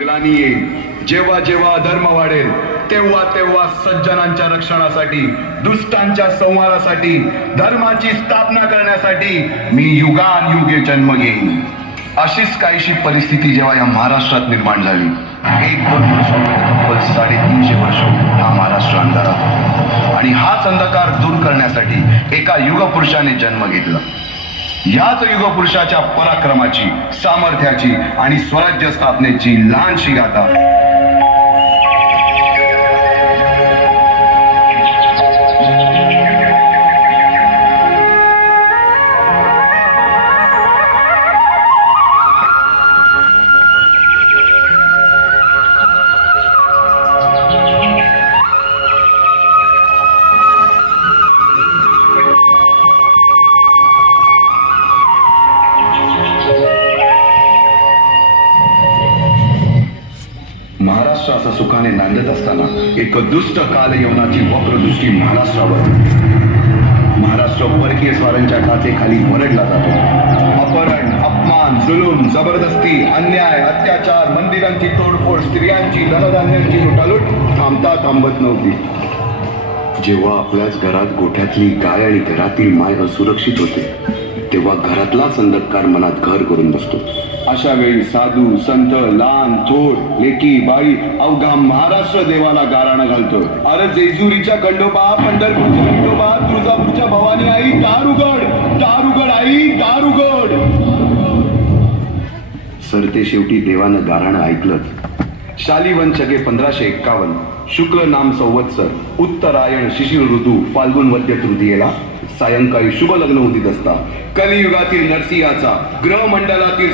ग्लानी येईल, जेव्हा जेव्हा अधर्म वाढेल तेव्हा तेव्हा सज्जनांच्या रक्षणासाठी, दुष्टांच्या संहारासाठी, धर्माची स्थापना करण्यासाठी मी युगानुयुगे जन्म घेईन. अशीच काहीशी परिस्थिती जेव्हा या महाराष्ट्रात निर्माण झाली, 1-2 वर्षांमध्ये 350 वर्ष हा महाराष्ट्र अंधारात होता. आणि हाच अंधकार दूर करण्यासाठी एका युगपुरुषाने जन्म घेतला. याच युगपुरुषाच्या पराक्रमाची, सामर्थ्याची आणि स्वराज्य स्थापनेची लहानशी गाथा महाराष्ट्र असा सुखाने नांदत असताना एक दुष्ट कालयवनाची वक्रदृष्टी महाराष्ट्रावर. महाराष्ट्र परकीय स्वारांच्या टाचेखाली मरडला जातो. अपहरण, अपमान, जुलूम, जबरदस्ती, अन्याय, अत्याचार, मंदिरांची तोडफोड, स्त्रियांची, धनधान्यांची लुटालूट थांबत नव्हती. जेव्हा आपल्याच घरात गोठ्यातली गाय आणि घरातील माय असुरक्षित होते, तेव्हा घरातलाच अंधकार मनात घर करून बसतो. अशा वेळी साधू, संत, लहान, थोर, लेकी, बाई अवघा महाराष्ट्र देवाला गाराणं घालतो. अरे जेजुरीच्या खंडोबा, पंढरपूरच्या खंडोबा, तुळजापूरच्या भवानी आई, दार उघड, दार उघड आई, दार उघड. सरते शेवटी देवानं गाराणं ऐकलंच. शालिवन शके 1551 शुक्ल नाम संवत्सर, उत्तरायण शिशिर ऋतू, फाल्गुन वद्य तृतीयेला सायंकाळी शुभ लग्न उदित असता कलियुगातील नरसिंहाचा ग्रहमंडलातील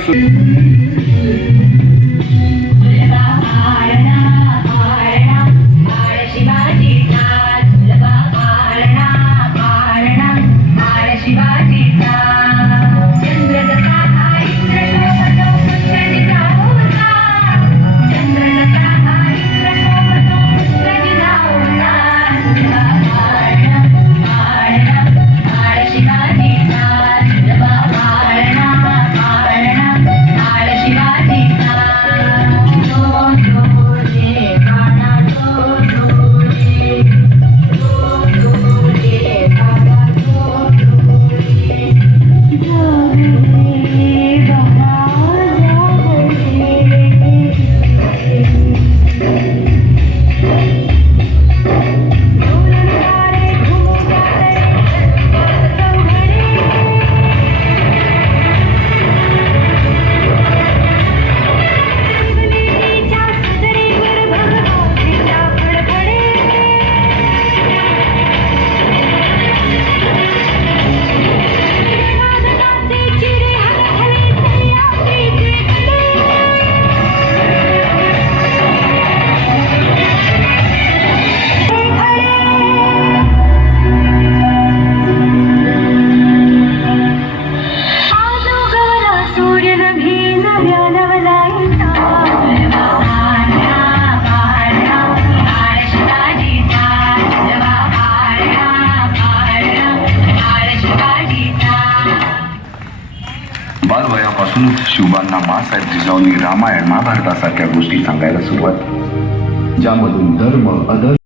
बालवयापासूनच शिवबांना माँसाहेब जिजाऊंनी रामायण, महाभारतासारख्या गोष्टी सांगायला सुरुवात, ज्यामधून धर्म, अधर्म